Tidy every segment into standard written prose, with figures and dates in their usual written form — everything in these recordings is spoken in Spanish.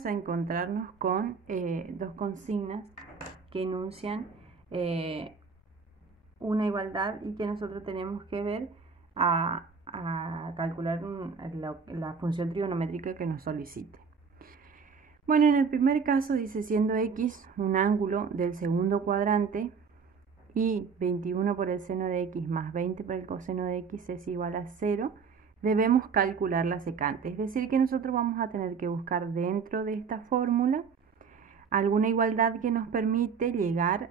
vamos a encontrarnos con dos consignas que enuncian una igualdad y que nosotros tenemos que ver a calcular la función trigonométrica que nos solicite. Bueno, en el primer caso dice, siendo x un ángulo del segundo cuadrante y 21 por el seno de x más 20 por el coseno de x es igual a 0, debemos calcular la secante. Es decir, que nosotros vamos a tener que buscar dentro de esta fórmula alguna igualdad que nos permita llegar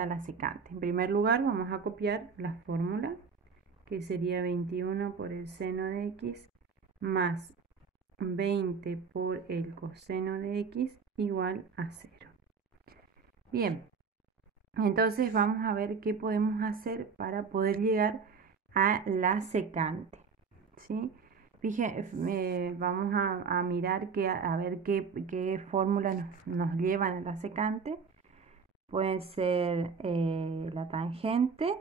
a la secante. En primer lugar, vamos a copiar la fórmula, que sería 21 por el seno de x más 20 por el coseno de x igual a 0. Bien, entonces vamos a ver qué podemos hacer para poder llegar a la secante, ¿sí? Vamos a mirar a ver qué fórmulas nos llevan a la secante. Pueden ser la tangente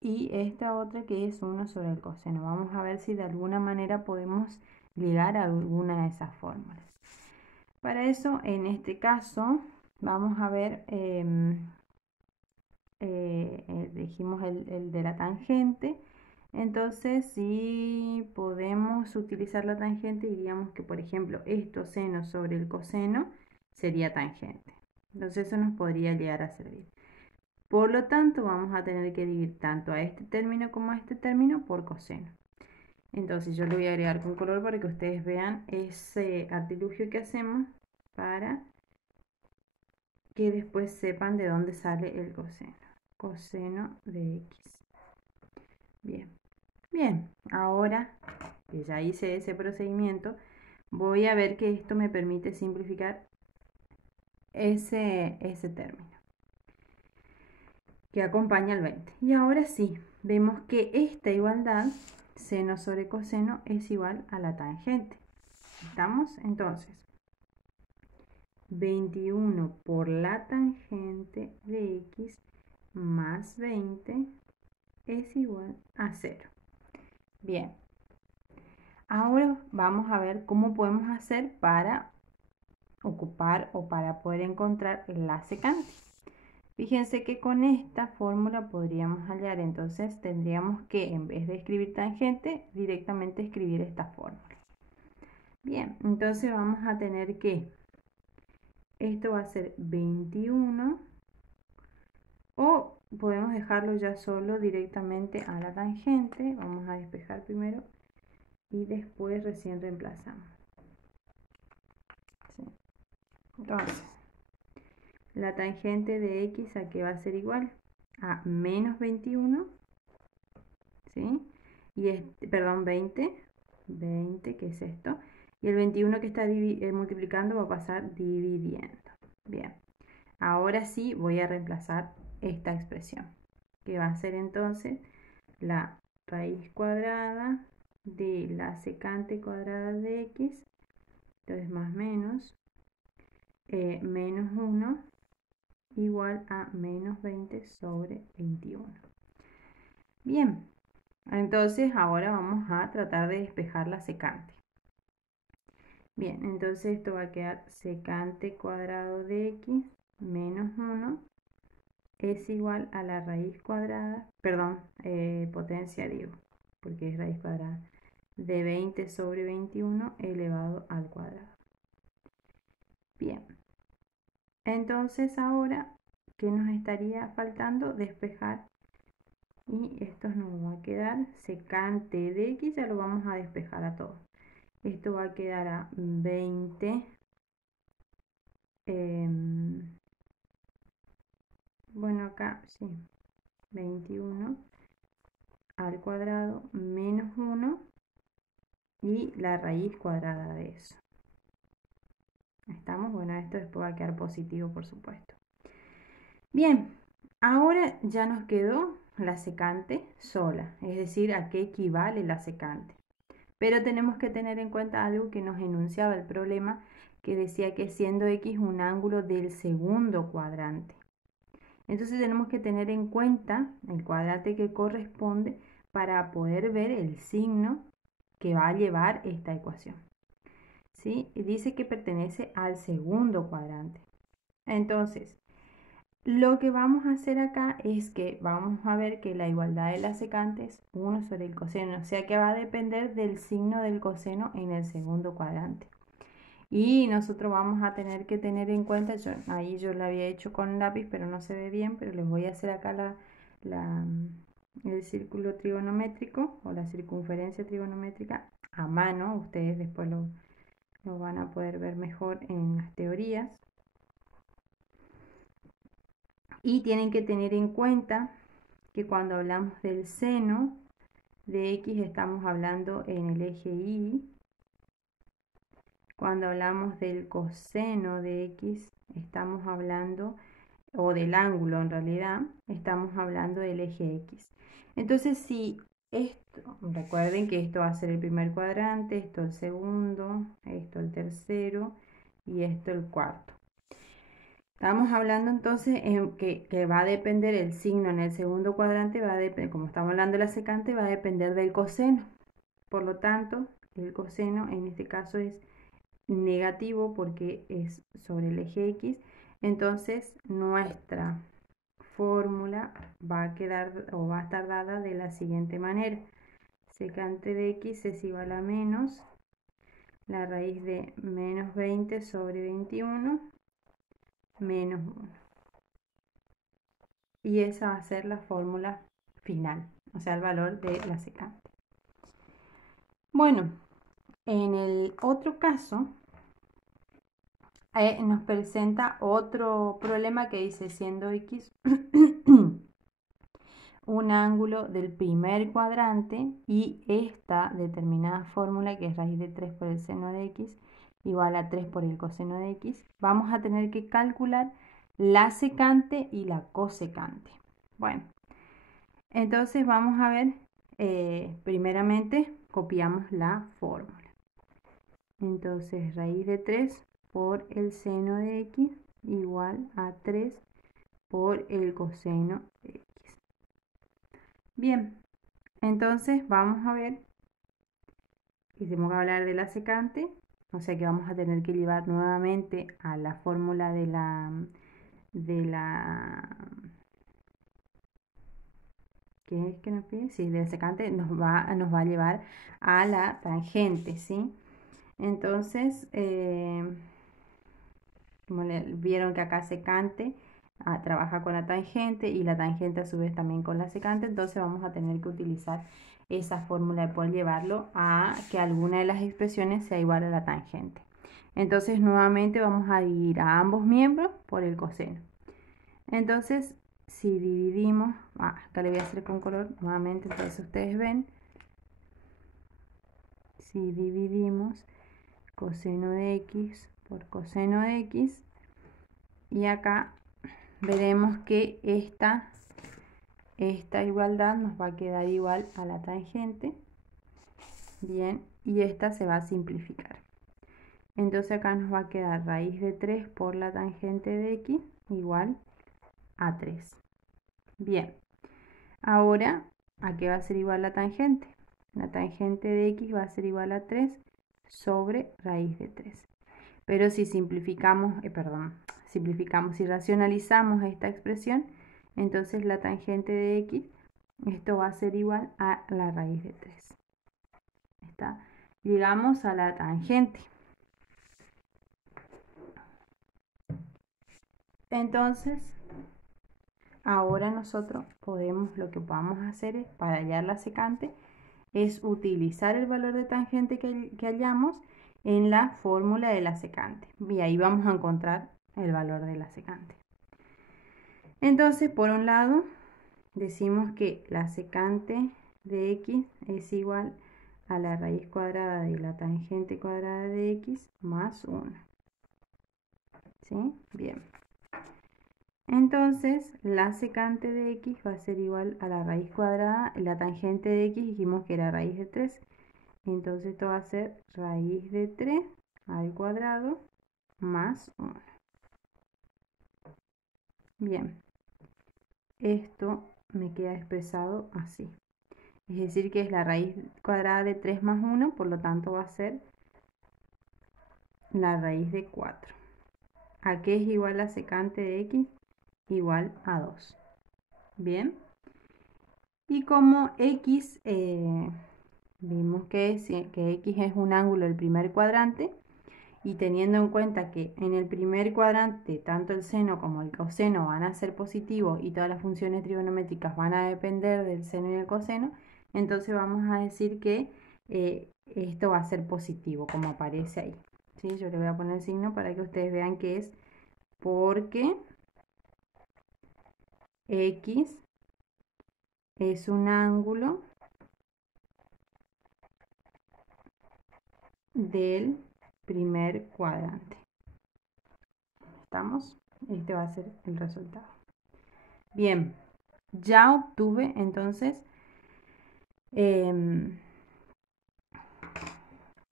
y esta otra que es 1 sobre el coseno. Vamos a ver si de alguna manera podemos llegar a alguna de esas fórmulas. Para eso, en este caso, vamos a ver, dijimos el de la tangente. Entonces, si podemos utilizar la tangente, diríamos que, por ejemplo, esto seno sobre el coseno sería tangente. Entonces, eso nos podría llegar a servir. Por lo tanto, vamos a tener que dividir tanto a este término como a este término por coseno. Entonces, yo le voy a agregar con color para que ustedes vean ese artilugio que hacemos para que después sepan de dónde sale el coseno. Coseno de x. Bien. Bien, ahora que ya hice ese procedimiento, voy a ver que esto me permite simplificar ese término que acompaña al 20. Y ahora sí, vemos que esta igualdad, seno sobre coseno, es igual a la tangente. ¿Estamos? Entonces, 21 por la tangente de x más 20 es igual a 0. Bien. Ahora vamos a ver cómo podemos hacer para ocupar o para poder encontrar la secante. Fíjense que con esta fórmula podríamos hallar, entonces tendríamos que, en vez de escribir tangente, directamente escribir esta fórmula. Bien, entonces vamos a tener que esto va a ser 21, o podemos dejarlo ya solo directamente a la tangente. Vamos a despejar primero y después recién reemplazamos. ¿Sí? Entonces, la tangente de x a qué va a ser igual a menos 21, ¿sí? Y perdón, 20, que es esto, y el 21 que está multiplicando va a pasar dividiendo. Bien, ahora sí voy a reemplazar esta expresión, que va a ser entonces la raíz cuadrada de la secante cuadrada de x, entonces más menos, menos 1 igual a menos 20 sobre 21. Bien, entonces ahora vamos a tratar de despejar la secante. Bien, entonces esto va a quedar secante cuadrado de x menos 1 es igual a la raíz cuadrada, perdón, potencia digo, porque es raíz cuadrada, de 20 sobre 21 elevado al cuadrado. Bien, entonces ahora, ¿qué nos estaría faltando? Despejar, y esto nos va a quedar secante de x, ya lo vamos a despejar a todo. Esto va a quedar a 20, bueno acá sí, 21 al cuadrado menos 1 y la raíz cuadrada de eso. ¿Estamos? Bueno, esto después va a quedar positivo, por supuesto. Bien, ahora ya nos quedó la secante sola, es decir, a qué equivale la secante. Pero tenemos que tener en cuenta algo que nos enunciaba el problema, que decía que siendo x un ángulo del segundo cuadrante. Entonces tenemos que tener en cuenta el cuadrante que corresponde para poder ver el signo que va a llevar esta ecuación. ¿sí? Y dice que pertenece al segundo cuadrante. Entonces, lo que vamos a hacer acá es que vamos a ver que la igualdad de la secante es 1 sobre el coseno, o sea que va a depender del signo del coseno en el segundo cuadrante. Y nosotros vamos a tener que tener en cuenta, ahí yo lo había hecho con lápiz, pero no se ve bien, pero les voy a hacer acá el círculo trigonométrico o la circunferencia trigonométrica a mano. Ustedes después lo van a poder ver mejor en las teorías. Y tienen que tener en cuenta que cuando hablamos del seno de x estamos hablando en el eje Y. Cuando hablamos del coseno de x estamos hablando, o del ángulo en realidad, estamos hablando del eje X. Entonces, si esto, recuerden que esto va a ser el primer cuadrante, esto el segundo, esto el tercero y esto el cuarto. Estamos hablando entonces que va a depender el signo en el segundo cuadrante, va a depender, como estamos hablando de la secante, va a depender del coseno. Por lo tanto, el coseno en este caso es negativo porque es sobre el eje X. Entonces, nuestra fórmula va a quedar o va a estar dada de la siguiente manera. Secante de x es igual a menos la raíz de menos 20 sobre 21 menos 1. Y esa va a ser la fórmula final, o sea, el valor de la secante. Bueno, en el otro caso nos presenta otro problema que dice siendo x un ángulo del primer cuadrante y esta determinada fórmula, que es raíz de 3 por el seno de x igual a 3 por el coseno de x, vamos a tener que calcular la secante y la cosecante. Bueno, entonces vamos a ver, primeramente copiamos la fórmula. Entonces raíz de 3 por el seno de x igual a 3 por el coseno de x. Bien, entonces vamos a ver, hicimos que hablar de la secante, o sea que vamos a tener que llevar nuevamente a la fórmula de la ¿qué es que nos pide? Sí, de la secante nos va a llevar a la tangente, ¿sí? Entonces, como vieron que acá secante trabaja con la tangente y la tangente a su vez también con la secante, entonces vamos a tener que utilizar esa fórmula de poder llevarlo a que alguna de las expresiones sea igual a la tangente. Entonces nuevamente vamos a dividir a ambos miembros por el coseno. Entonces si dividimos, acá le voy a hacer con color nuevamente, entonces ustedes ven, si dividimos coseno de x por coseno de x, y acá veremos que esta igualdad nos va a quedar igual a la tangente. Bien, y esta se va a simplificar. Entonces acá nos va a quedar raíz de 3 por la tangente de x igual a 3. Bien, ahora, ¿a qué va a ser igual la tangente? La tangente de x va a ser igual a 3 sobre raíz de 3. Pero si simplificamos, si racionalizamos esta expresión, entonces la tangente de x, esto va a ser igual a la raíz de 3. ¿Está? Llegamos a la tangente. Entonces, ahora nosotros lo que podemos hacer es, para hallar la secante, es utilizar el valor de tangente que hallamos en la fórmula de la secante. Y ahí vamos a encontrar el valor de la secante. Entonces, por un lado, decimos que la secante de x es igual a la raíz cuadrada de la tangente cuadrada de x más 1. ¿Sí? Bien. Entonces, la secante de x va a ser igual a la raíz cuadrada. La tangente de x dijimos que era raíz de 3. Entonces, esto va a ser raíz de 3 al cuadrado más 1. Bien. Esto me queda expresado así. Es decir, que es la raíz cuadrada de 3 más 1, por lo tanto va a ser la raíz de 4. ¿A qué es igual la secante de x? Igual a 2. Bien. Y como x, vimos que x es un ángulo del primer cuadrante, y teniendo en cuenta que en el primer cuadrante tanto el seno como el coseno van a ser positivos y todas las funciones trigonométricas van a depender del seno y el coseno, entonces vamos a decir que esto va a ser positivo, como aparece ahí. ¿Sí? Yo le voy a poner el signo para que ustedes vean que es porque x es un ángulo del primer cuadrante. ¿Estamos? Este va a ser el resultado. Bien, ya obtuve entonces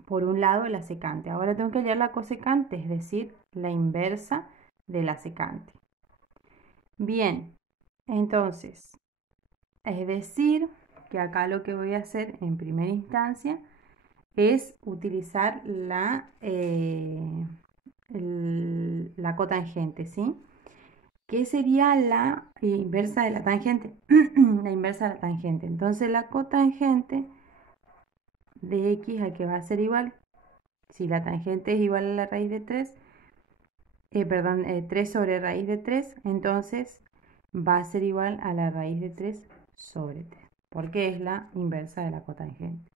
por un lado la secante. Ahora tengo que hallar la cosecante, es decir, la inversa de la secante. Bien, entonces, es decir, que acá lo que voy a hacer en primera instancia es utilizar la cotangente, ¿sí? ¿Qué sería la inversa de la tangente? La inversa de la tangente. Entonces la cotangente de x a que va a ser igual, si la tangente es igual a la raíz de 3, 3 sobre raíz de 3, entonces va a ser igual a la raíz de 3 sobre 3, porque es la inversa de la cotangente.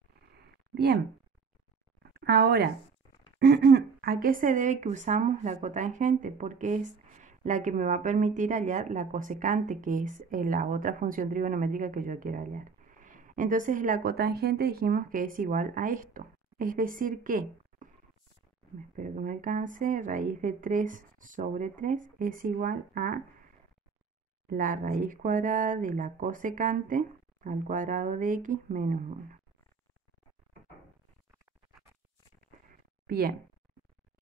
Bien, ahora, ¿a qué se debe que usamos la cotangente? Porque es la que me va a permitir hallar la cosecante, que es la otra función trigonométrica que yo quiero hallar. Entonces la cotangente dijimos que es igual a esto. Es decir que, espero que me alcance, raíz de 3 sobre 3 es igual a la raíz cuadrada de la cosecante al cuadrado de x menos 1. Bien,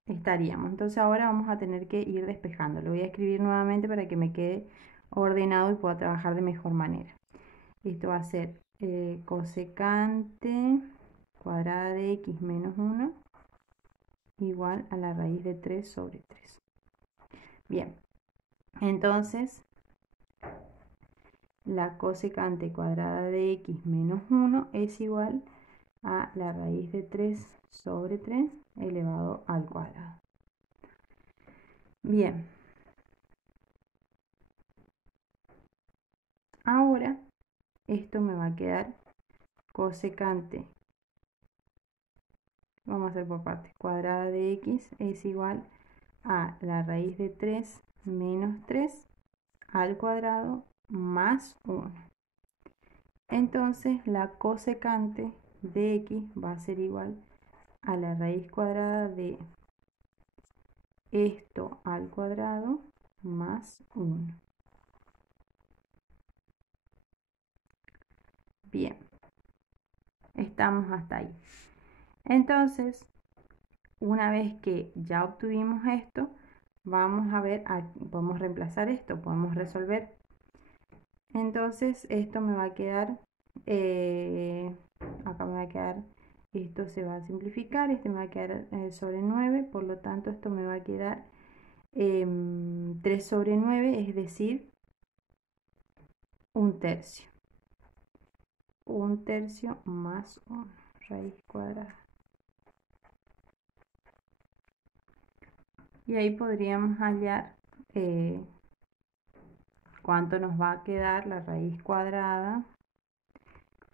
estaríamos. Entonces ahora vamos a tener que ir despejando. Lo voy a escribir nuevamente para que me quede ordenado y pueda trabajar de mejor manera. Esto va a ser cosecante cuadrada de x menos 1 igual a la raíz de 3 sobre 3. Bien, entonces la cosecante cuadrada de x menos 1 es igual a la raíz de 3 sobre 3 elevado al cuadrado. Bien, ahora esto me va a quedar cosecante, vamos a hacer por partes, cuadrada de x es igual a la raíz de 3 menos 3 al cuadrado más 1. Entonces la cosecante de x va a ser igual a la raíz cuadrada de esto al cuadrado más 1. Bien, estamos hasta ahí. Entonces, una vez que ya obtuvimos esto, vamos a ver, podemos reemplazar esto, podemos resolver. Entonces, esto me va a quedar, acá me va a quedar, esto se va a simplificar, este me va a quedar sobre 9, por lo tanto esto me va a quedar 3 sobre 9, es decir, un tercio. Un tercio más 1, raíz cuadrada. Y ahí podríamos hallar cuánto nos va a quedar la raíz cuadrada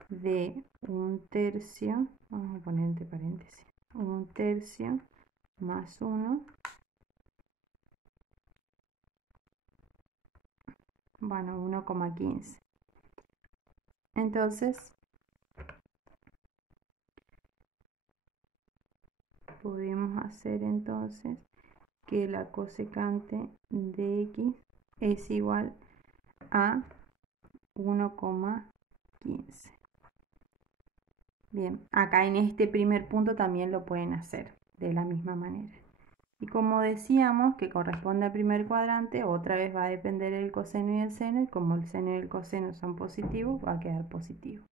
de un tercio, vamos a poner entre paréntesis, un tercio más 1, bueno, 1,15. Entonces, podemos hacer entonces que la cosecante de x es igual a 1,15. Bien, acá en este primer punto también lo pueden hacer de la misma manera. Y como decíamos que corresponde al primer cuadrante, otra vez va a depender el coseno y el seno, y como el seno y el coseno son positivos, va a quedar positivo.